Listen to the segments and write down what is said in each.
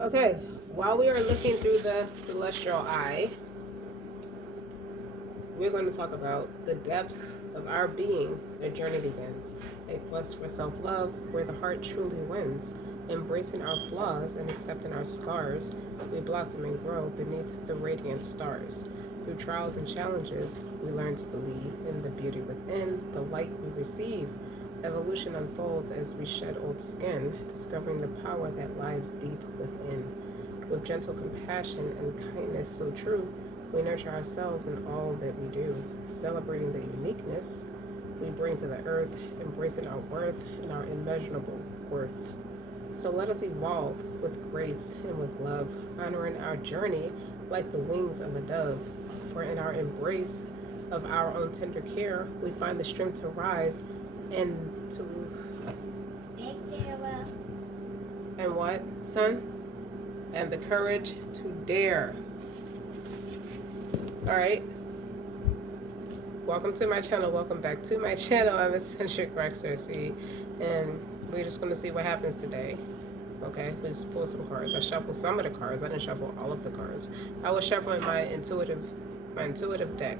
Okay, while we are looking through the celestial eye, we're going to talk about the depths of our being. The journey begins. A quest for self-love where the heart truly wins. Embracing our flaws and accepting our scars, we blossom and grow beneath the radiant stars. Through trials and challenges, we learn to believe in the beauty within, the light we receive. Evolution unfolds as we shed old skin, discovering the power that lies deep within. With gentle compassion and kindness so true, we nurture ourselves in all that we do, celebrating the uniqueness we bring to the earth, embracing our worth and our immeasurable worth. So let us evolve with grace and with love, honoring our journey like the wings of a dove. For in our embrace of our own tender care, we find the strength to rise and to... And what, son? And the courage to dare. Alright. Welcome to my channel. Welcome back to my channel. I'm Eccentric RockStar'Seed. And we're just going to see what happens today. Okay, we just pull some cards. I shuffled some of the cards. I didn't shuffle all of the cards. I was shuffling my intuitive deck.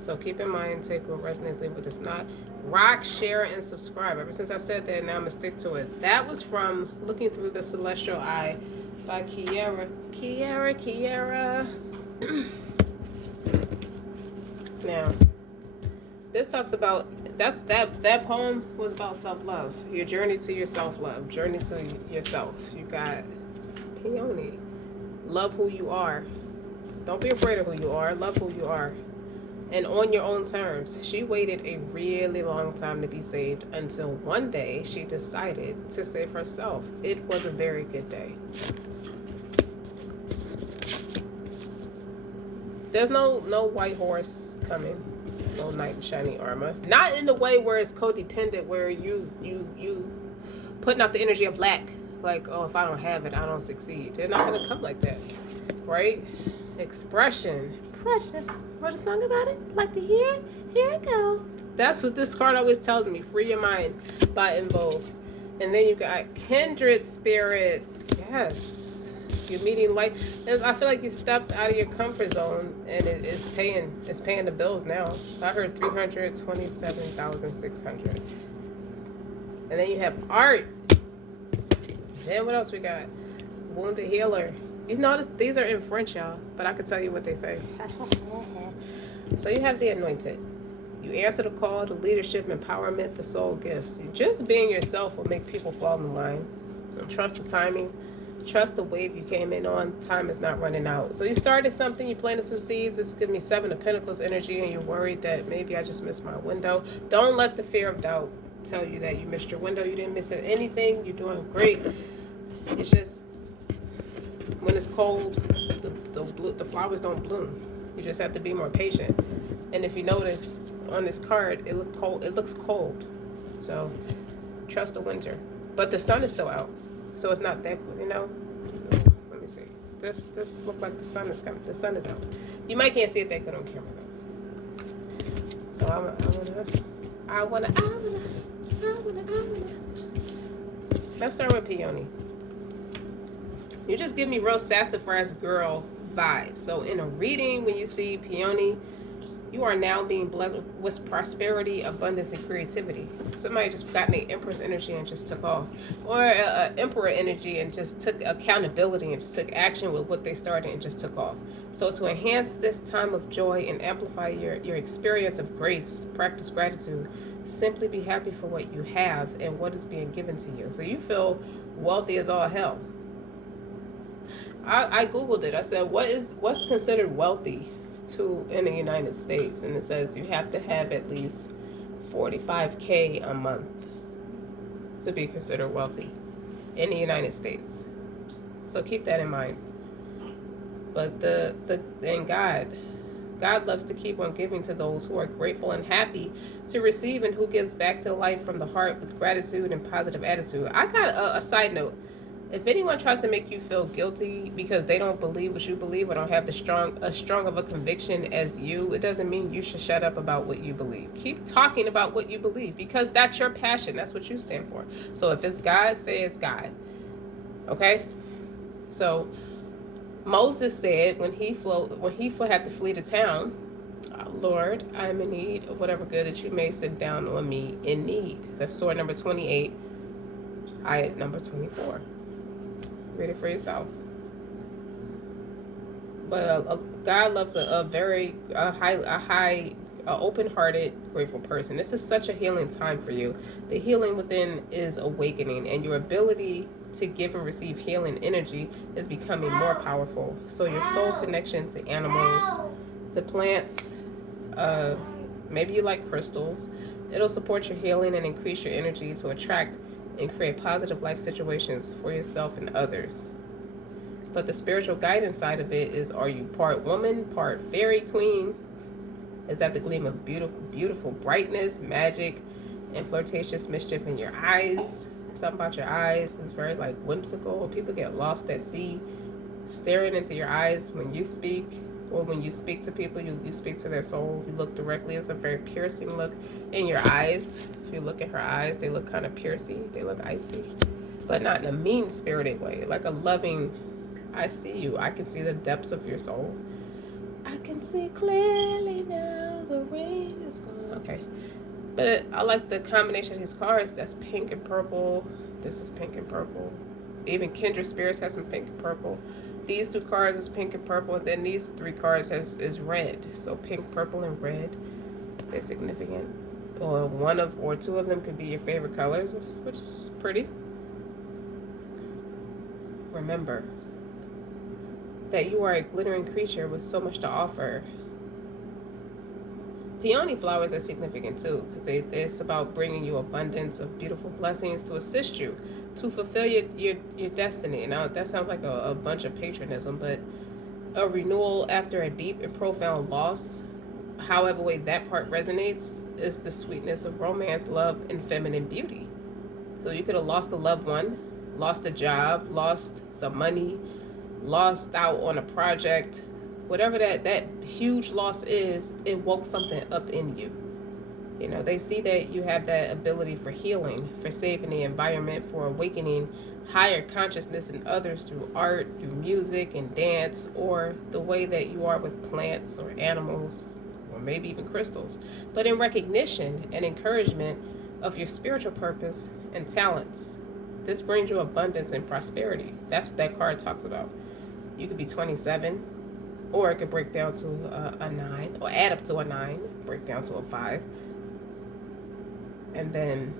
So keep in mind, take what resonates, leave what does not. Rock, share, and subscribe. Ever since I said that, now I'm going to stick to it. That was from Looking Through the Celestial Eye by Kiara. Now, this talks about, that poem was about self-love. Your journey to your self-love. Journey to yourself. You got Peony. Love who you are. Don't be afraid of who you are. Love who you are. And on your own terms. She waited a really long time to be saved until one day she decided to save herself. It was a very good day. There's no white horse coming. No knight in shiny armor. Not in the way where it's codependent, where you putting out the energy of lack. Like, oh, if I don't have it, I don't succeed. They're not gonna come like that. Right? Expression. Precious. Wrote a song about it? Like to hear it? Here it goes. That's what this card always tells me. Free your mind by involved. And then you got kindred spirits. Yes. You're meeting life. I feel like you stepped out of your comfort zone, and it's paying the bills now. I heard 327,600. And then you have art. Then what else we got? Wounded healer. You notice these are in French, y'all, but I can tell you what they say. So you have the anointed. You answer the call to leadership, empowerment, the soul gifts. Just being yourself will make people fall in line. Don't trust the timing. Trust the wave you came in on. Time is not running out. So you started something, you planted some seeds. This is giving me 7 of Pentacles energy, and you're worried that maybe I just missed my window. Don't let the fear of doubt tell you that you missed your window. You didn't miss anything. You're doing great. It's just when it's cold, the flowers don't bloom. You just have to be more patient. And if you notice on this card, it looks cold. So trust the winter. But the sun is still out. So it's not that, you know. Let me see. This looks like the sun is coming. The sun is out. You might can't see it that good on camera though. So I wanna. Let's start with Peony. You just give me real sassafras girl vibes. So in a reading, when you see Peony, you are now being blessed with prosperity, abundance, and creativity. Somebody just got an Empress energy and just took off. Or Emperor energy and just took accountability and just took action with what they started and just took off. So to enhance this time of joy and amplify your experience of grace, practice gratitude. Simply be happy for what you have and what is being given to you. So you feel wealthy as all hell. I Googled it. I said, what's considered wealthy in the United States? And it says you have to have at least $45K a month to be considered wealthy in the United States. So keep that in mind. But God loves to keep on giving to those who are grateful and happy to receive, and who gives back to life from the heart with gratitude and positive attitude. I got a side note. If anyone tries to make you feel guilty because they don't believe what you believe or don't have as strong of a conviction as you, it doesn't mean you should shut up about what you believe. Keep talking about what you believe, because that's your passion. That's what you stand for. So if it's God, say it's God. Okay? So Moses said when he had to flee to town, Lord, I am in need of whatever good that you may send down on me in need. That's Surah number 28, ayat number 24. Read it for yourself. But God loves a very high, open-hearted, grateful person. This is such a healing time for you. The healing within is awakening, and your ability to give and receive healing energy is becoming more powerful. So your soul connection to animals, to plants, maybe you like crystals. It'll support your healing and increase your energy to attract and create positive life situations for yourself and others. But the spiritual guidance side of it is, are you part woman, part fairy queen? Is that the gleam of beautiful brightness, magic, and flirtatious mischief in your eyes? Something about your eyes is very like whimsical. People get lost at sea staring into your eyes when you speak, or when you speak to people, you speak to their soul. You look directly. It's a very piercing look in your eyes. If you look at her eyes, they look kind of piercy. They look icy, but not in a mean-spirited way, like a loving, I see you. I can see the depths of your soul. I can see clearly now, the rain is gone. Okay. But I like the combination of his cards. That's pink and purple. This is pink and purple. Even Kindred Spirits has some pink and purple. These two cards is pink and purple. And then these three cards is red. So pink, purple, and red. They're significant. Or or two of them could be your favorite colors, which is pretty. Remember that you are a glittering creature with so much to offer. Peony flowers are significant too, because it's about bringing you abundance of beautiful blessings to assist you to fulfill your destiny. Now that sounds like a bunch of patronism, but a renewal after a deep and profound loss, however way that part resonates, is the sweetness of romance, love, and feminine beauty. So you could have lost a loved one, lost a job, lost some money, lost out on a project. Whatever that huge loss is, it woke something up in you. You know, they see that you have that ability for healing, for saving the environment, for awakening higher consciousness in others through art, through music and dance, or the way that you are with plants or animals, or maybe even crystals. But in recognition and encouragement of your spiritual purpose and talents, this brings you abundance and prosperity. That's what that card talks about. You could be 27, or it could break down to a 9, or add up to a 9, break down to a 5. And then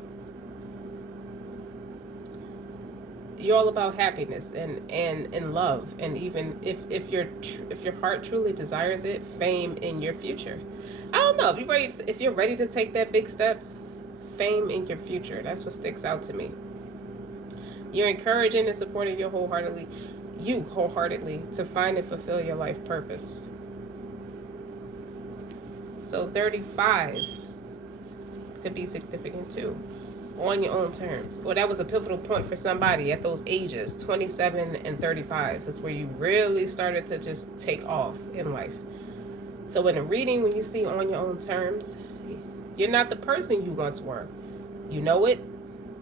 you're all about happiness and love, and even if your heart truly desires it, fame in your future. I don't know if you're ready to take that big step. Fame in your future. That's what sticks out to me. You're encouraging and supporting you wholeheartedly to find and fulfill your life purpose. So 35 could be significant too, on your own terms. Or that was a pivotal point for somebody at those ages, 27 and 35. That's where you really started to just take off in life. So in a reading, when you see on your own terms, you're not the person you once were. You know it,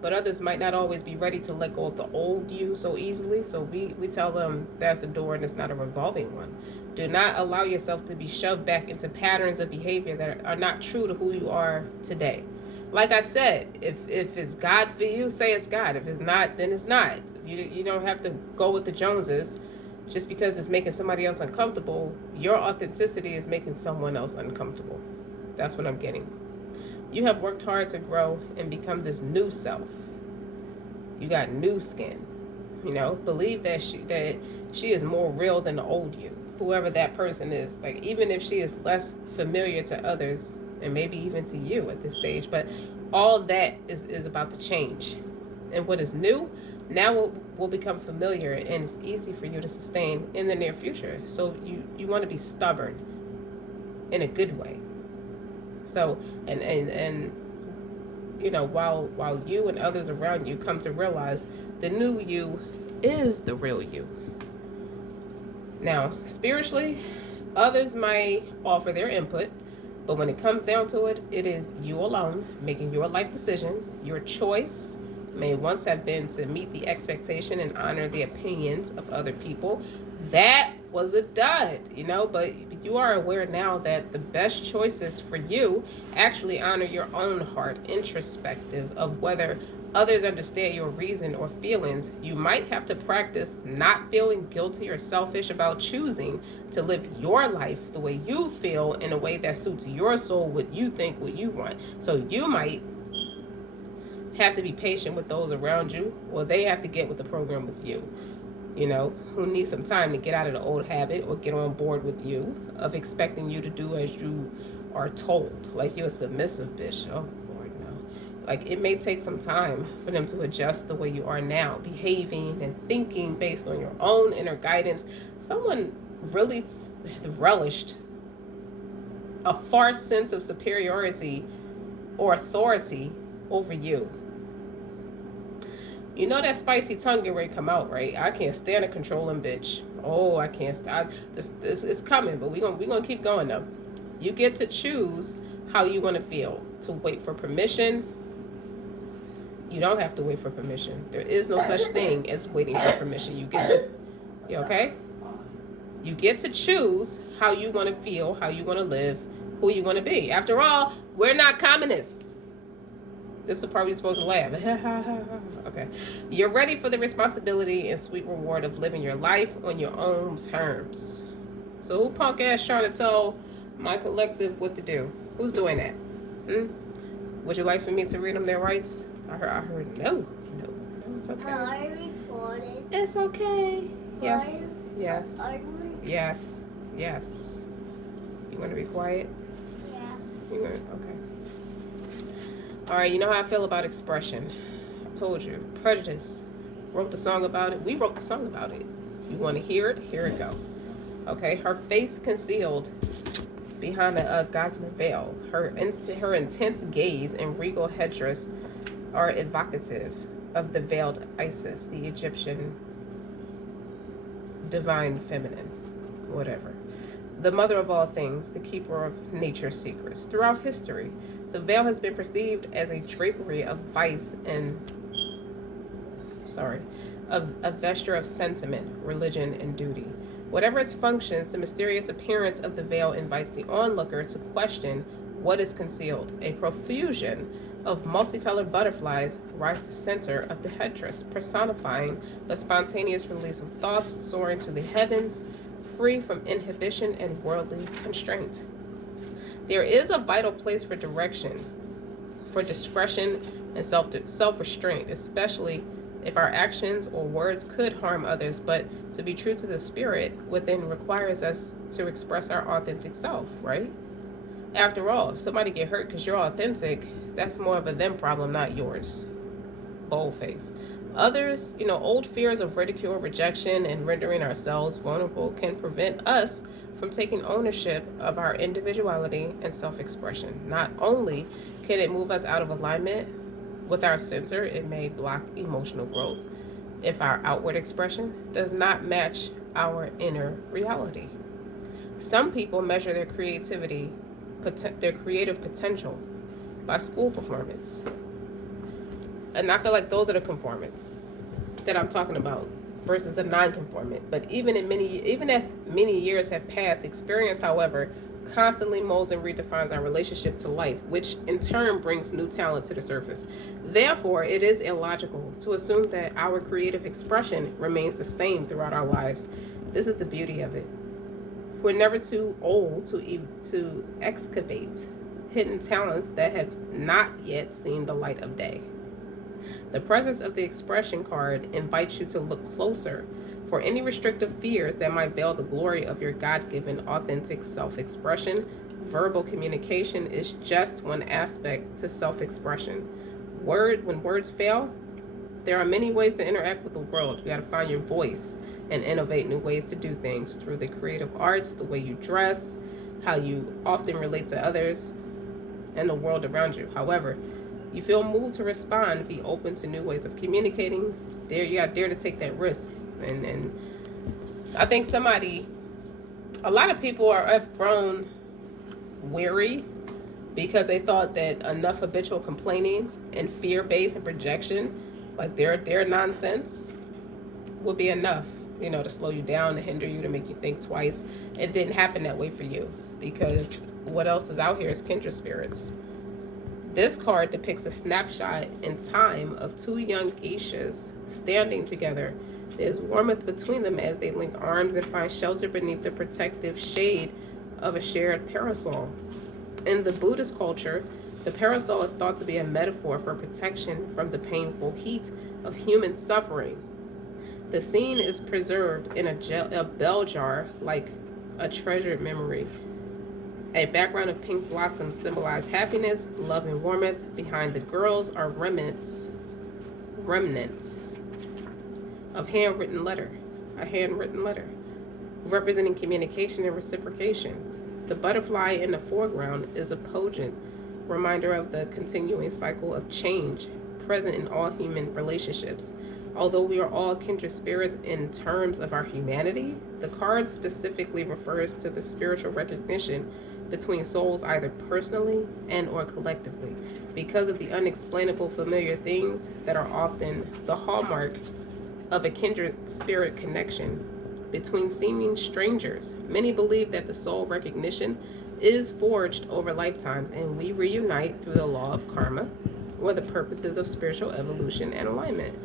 but others might not always be ready to let go of the old you so easily. So we tell them there's the door and it's not a revolving one. Do not allow yourself to be shoved back into patterns of behavior that are not true to who you are today. Like I said, if it's God for you, say it's God. If it's not, then it's not. You don't have to go with the Joneses just because it's making somebody else uncomfortable. Your authenticity is making someone else uncomfortable. That's what I'm getting. You have worked hard to grow and become this new self. You got new skin. You know, believe that she is more real than the old you, whoever that person is. Like, even if she is less familiar to others, and maybe even to you at this stage, but all that is about to change. And what is new now will become familiar, and it's easy for you to sustain in the near future. So you want to be stubborn in a good way. So and you know, while you and others around you come to realize the new you is the real you. Now, spiritually, others might offer their input, but when it comes down to it, it is you alone making your life decisions, your choice, may once have been to meet the expectation and honor the opinions of other people. That was a dud, but you are aware now that the best choices for you actually honor your own heart, introspective of whether others understand your reason or feelings. You might have to practice not feeling guilty or selfish about choosing to live your life the way you feel, in a way that suits your soul, what you think, what you want. So you might have to be patient with those around you, or they have to get with the program with you, who need some time to get out of the old habit or get on board with you of expecting you to do as you are told, like you're a submissive bitch. Oh Lord, no. Like, it may take some time for them to adjust the way you are now, behaving and thinking based on your own inner guidance. Someone really relished a far sense of superiority or authority over you. You know that spicy tongue get ready to come out, right? I can't stand a controlling bitch. Oh, I can't stand this. It's coming, but we're gonna keep going though. You get to choose how you want to feel. To wait for permission. You don't have to wait for permission. There is no such thing as waiting for permission. You okay? You get to choose how you want to feel, how you want to live, who you want to be. After all, we're not communists. This is probably supposed to laugh. Okay. You're ready for the responsibility and sweet reward of living your life on your own terms. So who punk ass trying to tell my collective what to do? Who's doing that? Would you like for me to read them their rights? I heard no, it's okay. I recorded. It's okay. Yes. Yes. You want to be quiet? Yeah. You want? Okay. All right, you know how I feel about expression. I told you. Prejudice. Wrote the song about it. We wrote the song about it. You want to hear it? Here it go. Okay, her face concealed behind a gossamer veil. Her intense gaze and regal headdress are evocative of the veiled Isis, the Egyptian divine feminine, whatever. The mother of all things, the keeper of nature's secrets. Throughout history, the veil has been perceived as a drapery of vice and, a vesture of sentiment, religion, and duty. Whatever its functions, the mysterious appearance of the veil invites the onlooker to question what is concealed. A profusion of multicolored butterflies rise the center of the headdress, personifying the spontaneous release of thoughts soaring to the heavens, free from inhibition and worldly constraint. There is a vital place for direction, for discretion and self-restraint, especially if our actions or words could harm others, but to be true to the spirit within requires us to express our authentic self, right? After all, if somebody get hurt because you're authentic, that's more of a them problem, not yours. Boldface. Others, old fears of ridicule, rejection, and rendering ourselves vulnerable can prevent us from taking ownership of our individuality and self-expression. Not only can it move us out of alignment with our center, it may block emotional growth if our outward expression does not match our inner reality. Some people measure their creative potential by school performance. And I feel like those are the conformants that I'm talking about versus the non-conformant. But even if many years have passed, experience, however, constantly molds and redefines our relationship to life, which in turn brings new talent to the surface. Therefore, it is illogical to assume that our creative expression remains the same throughout our lives. This is the beauty of it. We're never too old to excavate hidden talents that have not yet seen the light of day. The presence of the expression card invites you to look closer for any restrictive fears that might veil the glory of your God-given authentic self-expression. Verbal communication is just one aspect to self-expression. When words fail, there are many ways to interact with the world. You got to find your voice and innovate new ways to do things through the creative arts, the way you dress, how you often relate to others and the world around you. However, you feel moved to respond, be open to new ways of communicating. You got to dare to take that risk. And I think a lot of people have grown weary because they thought that enough habitual complaining and fear-based and projection Like their nonsense would be enough, to slow you down, to hinder you, to make you think twice. It didn't happen that way for you, because what else is out here is kindred spirits. This card depicts a snapshot in time of two young geishas standing together. There's warmth between them as they link arms and find shelter beneath the protective shade of a shared parasol. In the Buddhist culture, the parasol is thought to be a metaphor for protection from the painful heat of human suffering. The scene is preserved in a bell jar like a treasured memory. A background of pink blossoms symbolize happiness, love, and warmth. Behind the girls are remnants of a handwritten letter, representing communication and reciprocation. The butterfly in the foreground is a potent reminder of the continuing cycle of change present in all human relationships. Although we are all kindred spirits in terms of our humanity, the card specifically refers to the spiritual recognition between souls, either personally and or collectively, because of the unexplainable familiar things that are often the hallmark of a kindred spirit connection between seeming strangers. Many believe that the soul recognition is forged over lifetimes, and we reunite through the law of karma or the purposes of spiritual evolution and alignment.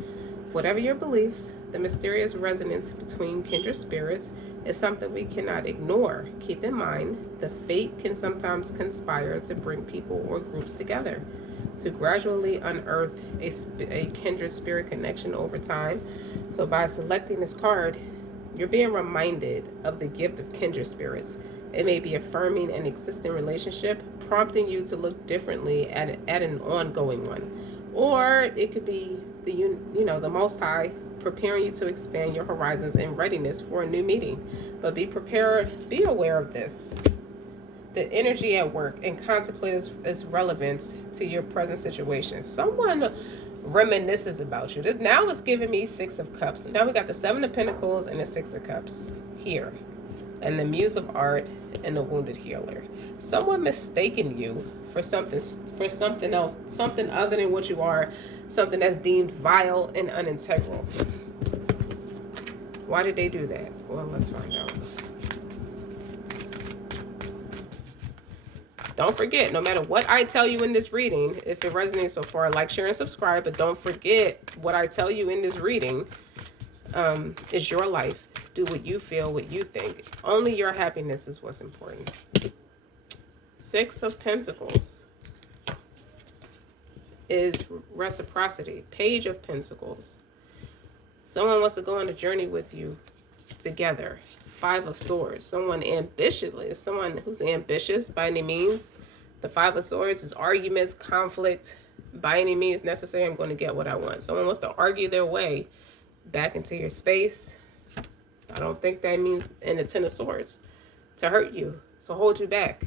Whatever your beliefs, the mysterious resonance between kindred spirits is something we cannot ignore. Keep in mind, the fate can sometimes conspire to bring people or groups together, to gradually unearth a kindred spirit connection over time. So by selecting this card, you're being reminded of the gift of kindred spirits. It may be affirming an existing relationship, prompting you to look differently at an ongoing one. Or it could be the Most High preparing you to expand your horizons in readiness for a new meeting. But be prepared, be aware of this. The energy at work, and contemplate its relevance to your present situation. Someone reminisces about you. Now it's giving me Six of Cups. Now we got the Seven of Pentacles and the Six of Cups here. And the Muse of Art and the Wounded Healer. Someone mistaken you for something else, something other than what you are, something that's deemed vile and unintegral. Why did they do that? Well, let's find out. Don't forget, no matter what I tell you in this reading, if it resonates so far, like, share, and subscribe. But don't forget, what I tell you in this reading is your life. Do what you feel, what you think. Only your happiness is what's important. Six of Pentacles is reciprocity. Page of Pentacles. Someone wants to go on a journey with you together. Five of Swords. Someone ambitious. Someone who's ambitious by any means. The Five of Swords is arguments, conflict. By any means necessary, I'm going to get what I want. Someone wants to argue their way back into your space. I don't think that means, in the Ten of Swords, to hurt you, to hold you back.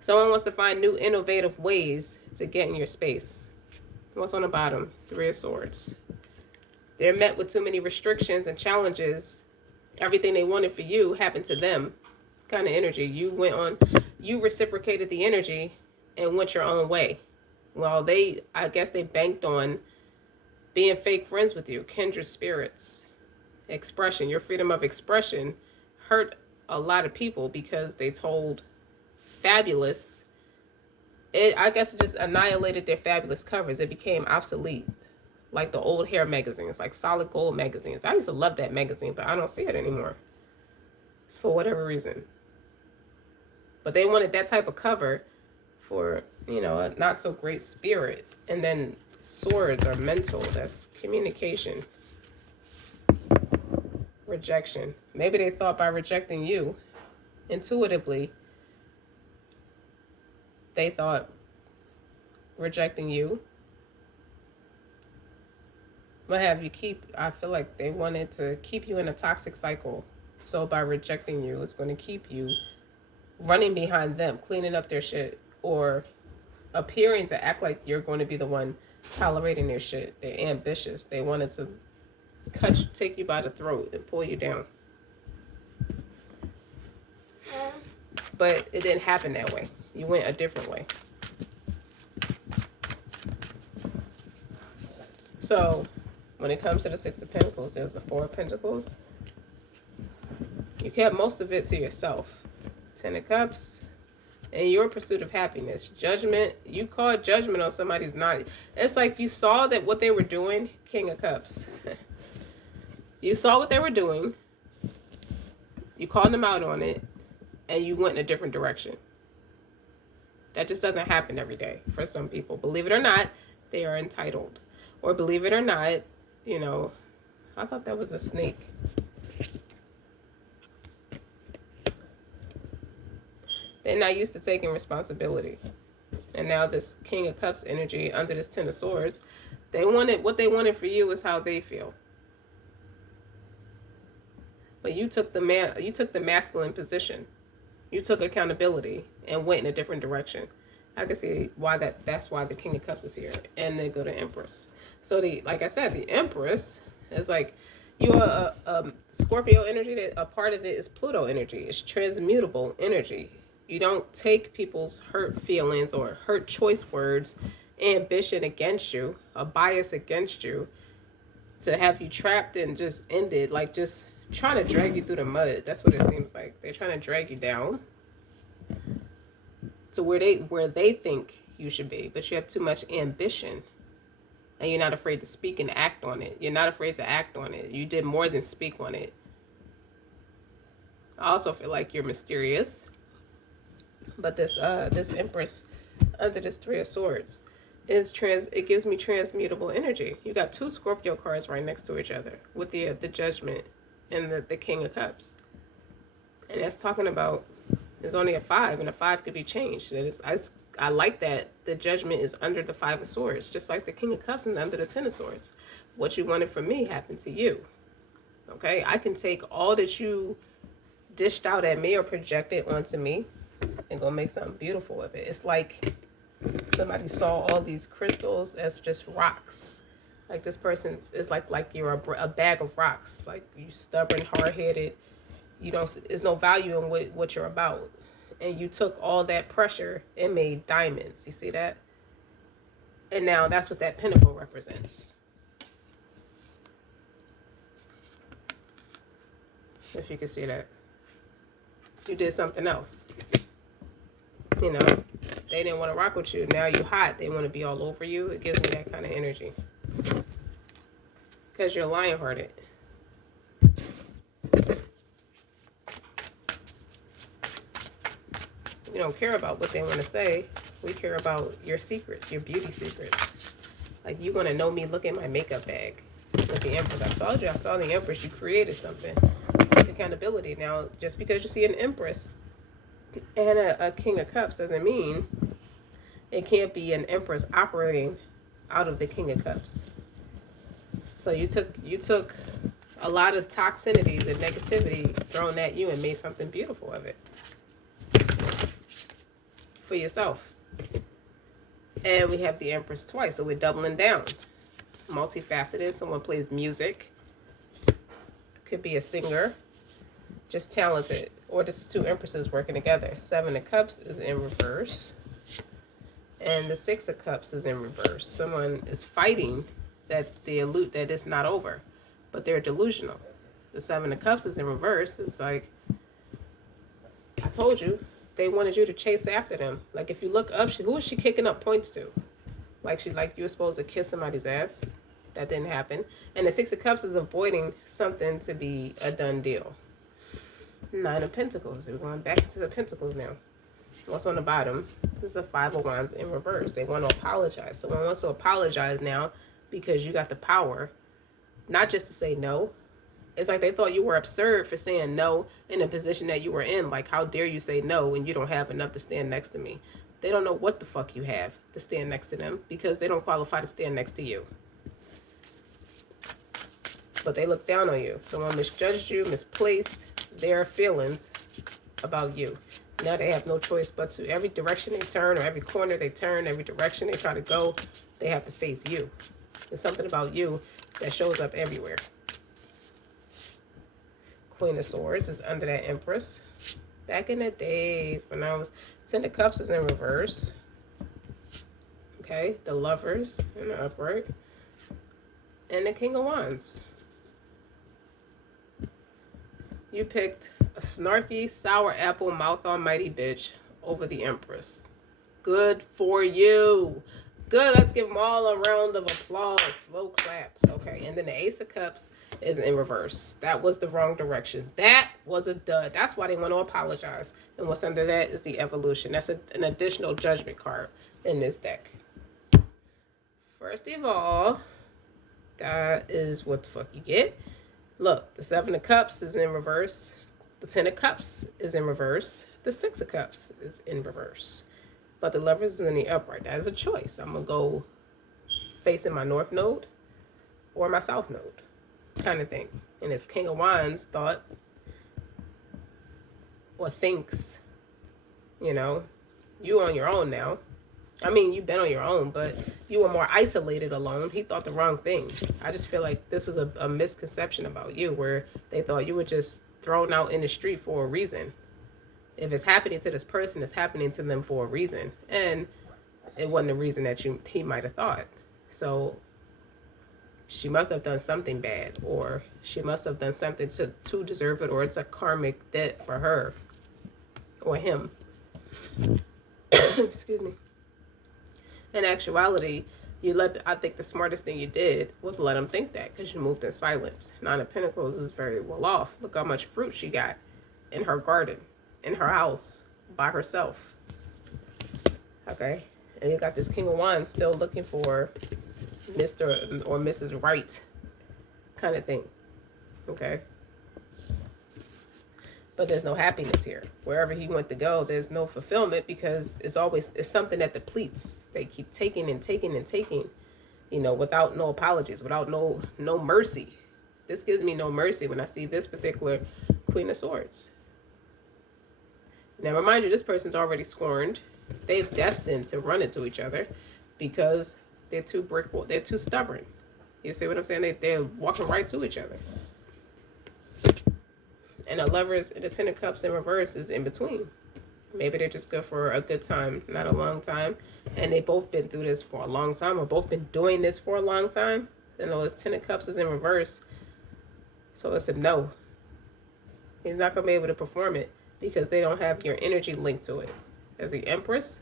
Someone wants to find new innovative ways to get in your space. What's on the bottom? Three of Swords. They're met with too many restrictions and challenges. Everything they wanted for you happened to them. Kind of energy. You reciprocated the energy and went your own way. Well, I guess they banked on being fake friends with you. Kindred spirits. Expression. Your freedom of expression hurt a lot of people because they told Fabulous. I guess it just annihilated their Fabulous covers. It became obsolete. Like the old hair magazines, like Solid Gold magazines. I used to love that magazine, but I don't see it anymore. It's for whatever reason. But they wanted that type of cover for, a not so great spirit. And then swords are mental. That's communication. Rejection. Maybe they thought by rejecting you, intuitively, they thought rejecting you would have you I feel like they wanted to keep you in a toxic cycle. So by rejecting you, it's going to keep you running behind them, cleaning up their shit, or appearing to act like you're going to be the one tolerating their shit. They're ambitious. They wanted to take you by the throat and pull you down. But it didn't happen that way. You went a different way. So, when it comes to the Six of Pentacles, there's the Four of Pentacles. You kept most of it to yourself. Ten of Cups. In your pursuit of happiness. Judgment. You called judgment on somebody's not. It's like you saw that what they were doing. King of Cups. You saw what they were doing. You called them out on it. And you went in a different direction. That just doesn't happen every day for some people. Believe it or not, they are entitled. Or believe it or not, you know, I thought that was a snake. They're not used to taking responsibility. And now this King of Cups energy under this Ten of Swords, they wanted, what they wanted for you is how they feel. But you took the masculine position. You took accountability and went in a different direction. I can see why that's why the King of Cups is here. And they go to Empress. So like I said, the Empress is like, you're a Scorpio energy, that a part of it is Pluto energy. It's transmutable energy. You don't take people's hurt feelings or hurt choice words, ambition against you, a bias against you, to have you trapped and just ended, like just trying to drag you through the mud. That's what it seems like. They're trying to drag you down to where they think you should be, but you have too much ambition and you're not afraid to speak and act on it. You're not afraid to act on it. You did more than speak on it. I also feel like you're mysterious, but this Empress under this Three of Swords it gives me transmutable energy. You got two Scorpio cards right next to each other with the Judgment and the King of Cups. And that's talking about, there's only a 5, and a 5 could be changed. And I like that the Judgment is under the 5 of Swords, just like the King of Cups is under the 10 of Swords. What you wanted from me happened to you. Okay? I can take all that you dished out at me or projected onto me and go make something beautiful of it. It's like somebody saw all these crystals as just rocks. Like this person's, it's like you're a bag of rocks. Like you stubborn, hard-headed. There's no value in what you're about. And you took all that pressure and made diamonds. You see that? And now that's what that pentacle represents. If you can see that. You did something else. You know, they didn't want to rock with you. Now you hot. They want to be all over you. It gives me that kind of energy. Because you're lion-hearted. We don't care about what they want to say. We care about your secrets, your beauty secrets. Like, you want to know me, look at my makeup bag. With the Empress. I told you, I saw the Empress. You created something. Take accountability. Now, just because you see an Empress and a King of Cups doesn't mean it can't be an Empress operating out of the King of Cups. So you took a lot of toxicities and negativity thrown at you and made something beautiful of it. For yourself. And we have the Empress twice, so we're doubling down. Multifaceted. Someone plays music. Could be a singer. Just talented. Or this is two Empresses working together. 7 of Cups is in reverse. And the 6 of Cups is in reverse. Someone is fighting that it's not over. But they're delusional. The 7 of Cups is in reverse. It's like, I told you. They wanted you to chase after them. Like, if you look up, who is she kicking up points to? Like you were supposed to kiss somebody's ass. That didn't happen. And the 6 of Cups is avoiding something to be a done deal. 9 of Pentacles. We're going back to the Pentacles now. What's on the bottom? This is a 5 of Wands in reverse. They want to apologize. Someone wants to apologize now because you got the power. Not just to say no. It's like they thought you were absurd for saying no in a position that you were in. Like, how dare you say no when you don't have enough to stand next to me? They don't know what the fuck you have to stand next to them because they don't qualify to stand next to you. But they look down on you. Someone misjudged you, misplaced their feelings about you. Now they have no choice but to, every direction they turn or every corner they turn, every direction they try to go, they have to face you. There's something about you that shows up everywhere. Queen of Swords is under that Empress. Back in the days when I was... 10 of Cups is in reverse. Okay, the Lovers in the upright. and the King of Wands. You picked a snarky, sour apple, mouth almighty bitch over the Empress. Good for you. Good. Let's give them all a round of applause. Slow clap. Okay. And then the Ace of Cups is in reverse. That was the wrong direction. That was a dud. That's why they want to apologize. And what's under that is the Evolution. That's an additional judgment card in this deck. First of all, that is what the fuck you get. Look, the 7 of Cups is in reverse. The 10 of Cups is in reverse. The 6 of Cups is in reverse. But the Lovers is in the upright. That is a choice. I'm going to go facing my North Node or my South Node kind of thing. And it's King of Wands thought or thinks, you know, you on your own now. I mean, you've been on your own, but you were more isolated alone. He thought the wrong thing. I just feel like this was a misconception about you where they thought you were just thrown out in the street for a reason. If it's happening to this person, it's happening to them for a reason. And it wasn't a reason that he might have thought. So she must have done something bad, or she must have done something to deserve it, or it's a karmic debt for her or him. Excuse me. In actuality, I think the smartest thing you did was let him think that, because you moved in silence. 9 of Pentacles is very well off. Look how much fruit she got in her garden, in her house, by herself. Okay? And you got this King of Wands still looking for Mr. or Mrs. Right kind of thing. Okay? But there's no happiness here. Wherever he went to go, there's no fulfillment, because it's something that depletes. They keep taking and taking and taking, you know, without no apologies, without no mercy. This gives me no mercy when I see this particular Queen of Swords. Now, remind you, this person's already scorned. They're destined to run into each other because they're too stubborn. You see what I'm saying? They're walking right to each other. And the Lovers and the 10 of Cups in reverse is in between. Maybe they're just good for a good time, not a long time. And they both been through this for a long time, or both been doing this for a long time. And this 10 of Cups is in reverse. So it's a no. He's not going to be able to perform it because they don't have your energy linked to it. As the Empress,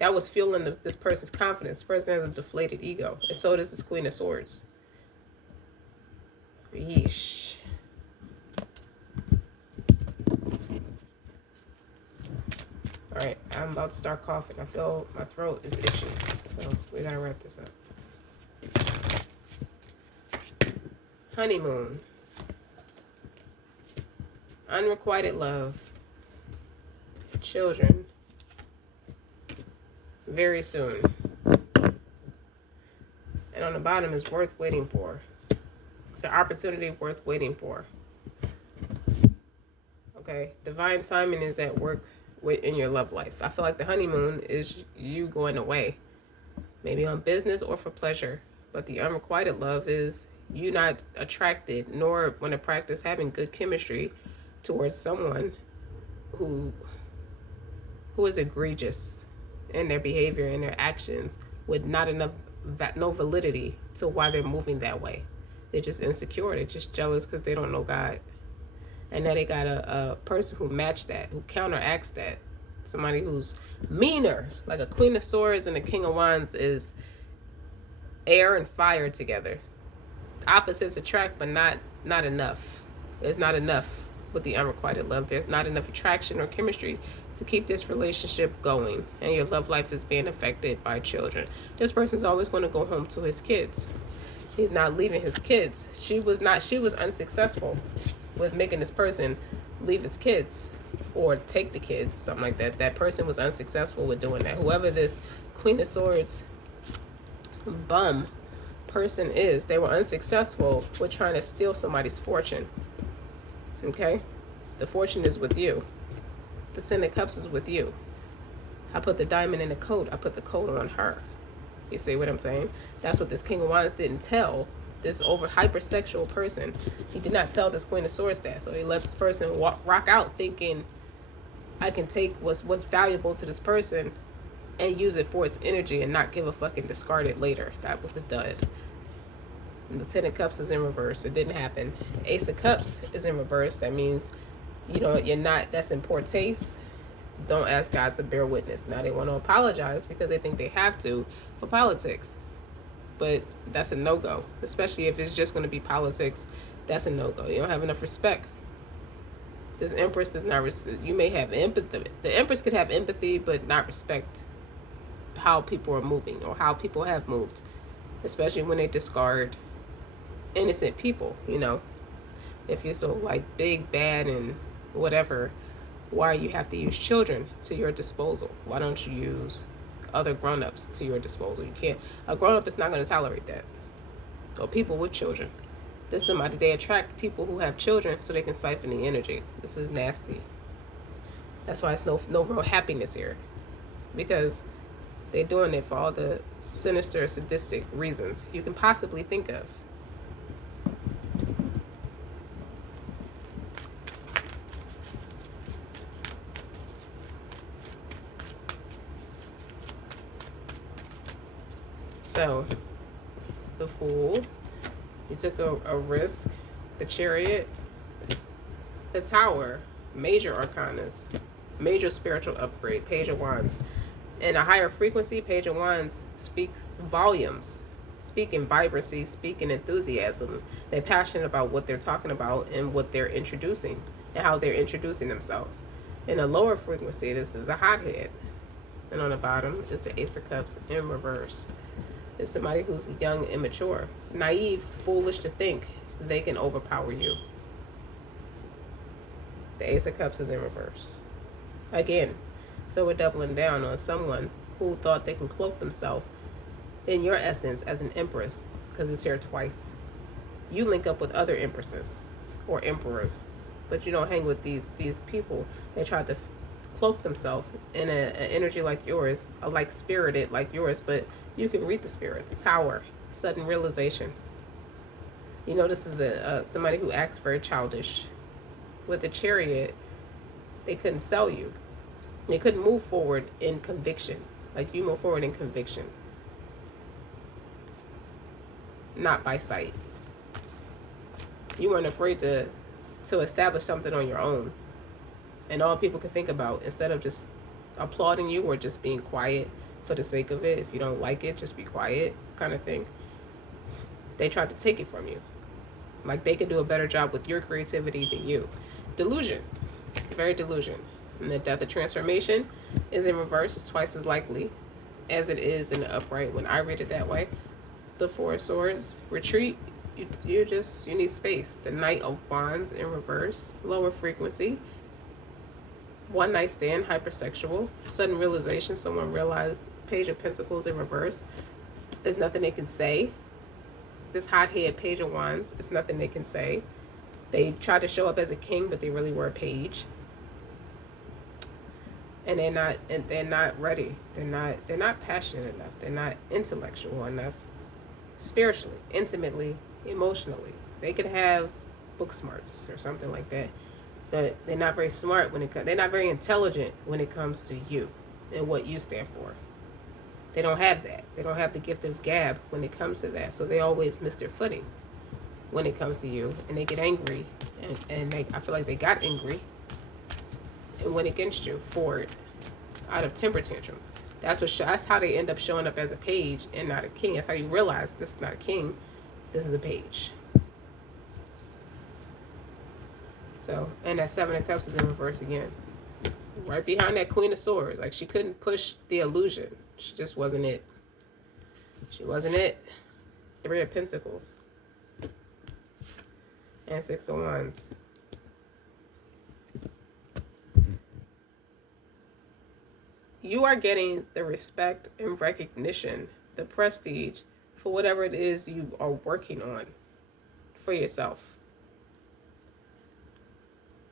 that was fueling this person's confidence. This person has a deflated ego. And so does this Queen of Swords. Yeesh. Alright, I'm about to start coughing. I feel my throat is itching. So we gotta wrap this up. Honeymoon. Unrequited love. Children. Very soon. And on the bottom is worth waiting for. It's an opportunity worth waiting for. Okay, divine timing is at work in your love life. I feel like the honeymoon is you going away, maybe on business or for pleasure. But the unrequited love is you not attracted nor want to practice having good chemistry towards someone who is egregious in their behavior and their actions, with not enough no validity to why they're moving that way. They're just insecure. They're just jealous because they don't know God. And now they got a person who matched that, who counteracts that. Somebody who's meaner. Like a Queen of Swords and a King of Wands is air and fire together. Opposites attract, but not enough. There's not enough with the unrequited love. There's not enough attraction or chemistry to keep this relationship going. And your love life is being affected by children. This person's always going to go home to his kids. He's not leaving his kids. She was unsuccessful with making this person leave his kids or take the kids, something like that. That person was unsuccessful with doing that. Whoever this Queen of Swords bum person is, they were unsuccessful with trying to steal somebody's fortune. Okay? The fortune is with you. The 10 of Cups is with you. I put the diamond in the coat. I put the coat on her. You see what I'm saying? That's what this King of Wands didn't tell this hypersexual person. He did not tell this Queen of Swords that. So he let this person rock out thinking, I can take what's valuable to this person and use it for its energy and not give a fuck and discard it later. That was a dud. And the Ten of Cups is in reverse. It didn't happen. Ace of Cups is in reverse. That means, you know, you're not, that's in poor taste. Don't ask God to bear witness. Now they want to apologize because they think they have to for politics. But that's a no-go. Especially if it's just going to be politics. That's a no-go. You don't have enough respect. This Empress does not, you may have empathy. The Empress could have empathy but not respect how people are moving or how people have moved. Especially when they discard innocent people, you know. If you're so like big, bad, and whatever, why you have to use children to your disposal? Why don't you use other grown-ups to your disposal? You can't. A grown-up is not going to tolerate that. Or people with children. This is somebody, they attract people who have children so they can siphon the energy. This is nasty. That's why it's no real happiness here. Because they're doing it for all the sinister, sadistic reasons you can possibly think of. So, the Fool, you took a risk. The Chariot, the Tower, major arcanas, major spiritual upgrade, Page of Wands. In a higher frequency, Page of Wands speaks volumes, speak in vibrancy, speak in enthusiasm. They're passionate about what they're talking about and what they're introducing and how they're introducing themselves. In a lower frequency, this is a hothead. And on the bottom is the Ace of Cups in reverse. It's somebody who's young, immature, naive, foolish to think they can overpower you. The Ace of Cups is in reverse. Again, so we're doubling down on someone who thought they can cloak themselves in your essence as an empress, because it's here twice. You link up with other empresses or emperors, but you don't hang with these people. They try to cloak themselves in an energy like yours, a like spirited like yours, but you can read the spirit. The Tower, sudden realization. You know, this is somebody who acts very childish. With the Chariot, they couldn't sell you. They couldn't move forward in conviction. Like you move forward in conviction. Not by sight. You weren't afraid to establish something on your own. And all people could think about, instead of just applauding you or just being quiet for the sake of it, if you don't like it, just be quiet kind of thing. They tried to take it from you. Like they could do a better job with your creativity than you. Delusion. Very delusion. And the Death of Transformation is in reverse. It's twice as likely as it is in the upright when I read it that way. The Four of Swords. Retreat. You need space. The Knight of Wands in reverse. Lower frequency. One night stand, hypersexual. Sudden realization, someone realized. Page of Pentacles in reverse. There's nothing they can say. This hothead Page of Wands, it's nothing they can say. They tried to show up as a king, but they really were a page. And they're not ready. They're not passionate enough. They're not intellectual enough. Spiritually, intimately, emotionally. They could have book smarts or something like that. But they're not very smart when it comes. They're not very intelligent when it comes to you and what you stand for. They don't have that. They don't have the gift of gab when it comes to that. So they always miss their footing when it comes to you, and they get angry, and I feel like they got angry and went against you for it out of temper tantrum. That's how they end up showing up as a page and not a king. That's how you realize this is not a king. This is a page. So, and that Seven of Cups is in reverse again. Right behind that Queen of Swords. Like, she couldn't push the illusion. She just wasn't it. She wasn't it. Three of Pentacles. And Six of Wands. You are getting the respect and recognition, the prestige, for whatever it is you are working on for yourself.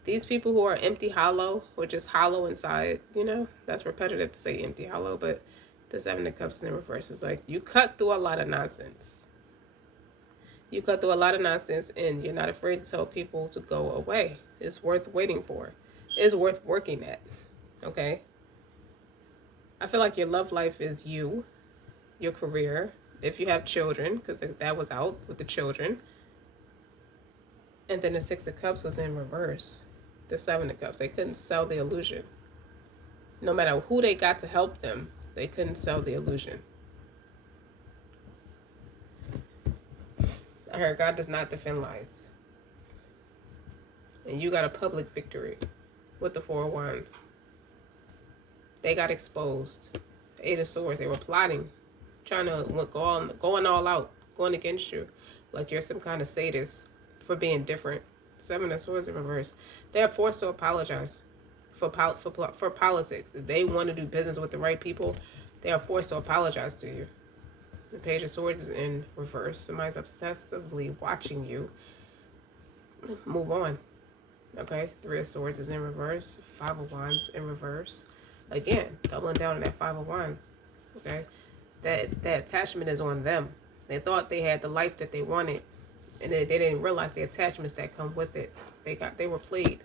These people who are empty, hollow, or just hollow inside, you know, that's repetitive to say empty, hollow, but the Seven of Cups in reverse is like, you cut through a lot of nonsense. You cut through a lot of nonsense, and you're not afraid to tell people to go away. It's worth waiting for. It's worth working at, okay? I feel like your love life is you, your career, if you have children, because that was out with the children. And then the Six of Cups was in reverse. The Seven of Cups. They couldn't sell the illusion. No matter who they got to help them, they couldn't sell the illusion. I heard God does not defend lies. And you got a public victory with the Four of Wands. They got exposed. Eight of Swords. They were plotting, trying to going all out, going against you, like you're some kind of sadist for being different. Seven of Swords in reverse. They are forced to apologize for politics. If they want to do business with the right people, they are forced to apologize to you. The Page of Swords is in reverse. Somebody's obsessively watching you. Move on. Okay, Three of Swords is in reverse. Five of Wands in reverse. Again, doubling down on that Five of Wands. Okay, that attachment is on them. They thought they had the life that they wanted, and they didn't realize the attachments that come with it. They were played.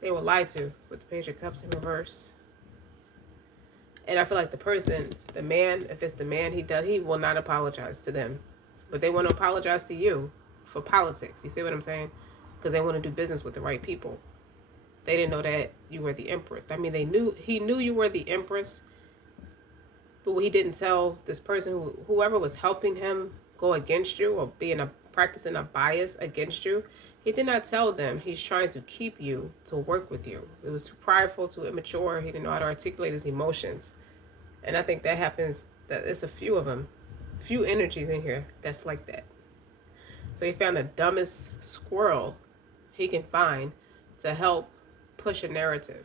They were lied to with the Page of Cups in reverse. And I feel like the person, the man, if it's the man, he will not apologize to them, but they want to apologize to you for politics. You see what I'm saying? Because they want to do business with the right people. They didn't know that you were the Empress. I mean, he knew you were the Empress, but he didn't tell this person, whoever was helping him go against you or practicing a bias against you. He did not tell them he's trying to keep you to work with you. It was too prideful, too immature. He didn't know how to articulate his emotions. And I think that happens, that it's a few of them, few energies in here that's like that. So he found the dumbest squirrel he can find to help push a narrative.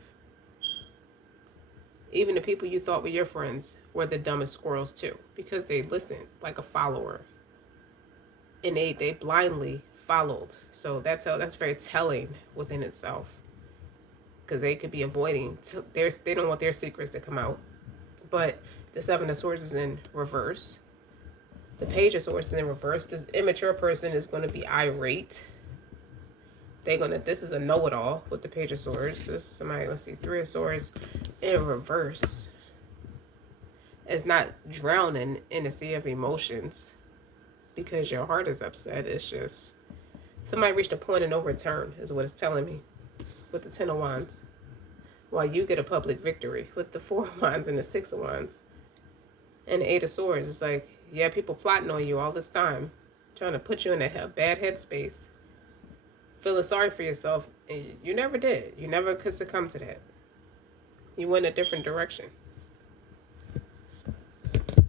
Even the people you thought were your friends were the dumbest squirrels too, because they listened like a follower. And they blindly followed. So that's very telling within itself. Because they could be avoiding, they don't want their secrets to come out. But the Seven of Swords is in reverse. The Page of Swords is in reverse. This immature person is going to be irate. This is a know-it-all with the Page of Swords. This somebody, let's see, Three of Swords in reverse. It's not drowning in a sea of emotions because your heart is upset. It's just somebody reached a point of no return is what it's telling me with the Ten of Wands. While you get a public victory with the Four of Wands and the Six of Wands. And the Eight of Swords. It's like, yeah, people plotting on you all this time, trying to put you in a bad headspace, feeling sorry for yourself, and you never did. You never could succumb to that. You went a different direction.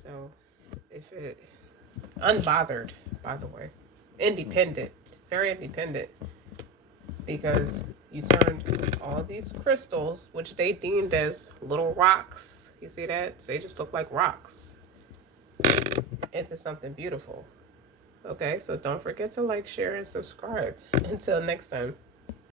So, unbothered, by the way, independent, very independent, because you turned all these crystals, which they deemed as little rocks, you see that? So they just look like rocks, into something beautiful. Okay, so don't forget to like, share, and subscribe. Until next time.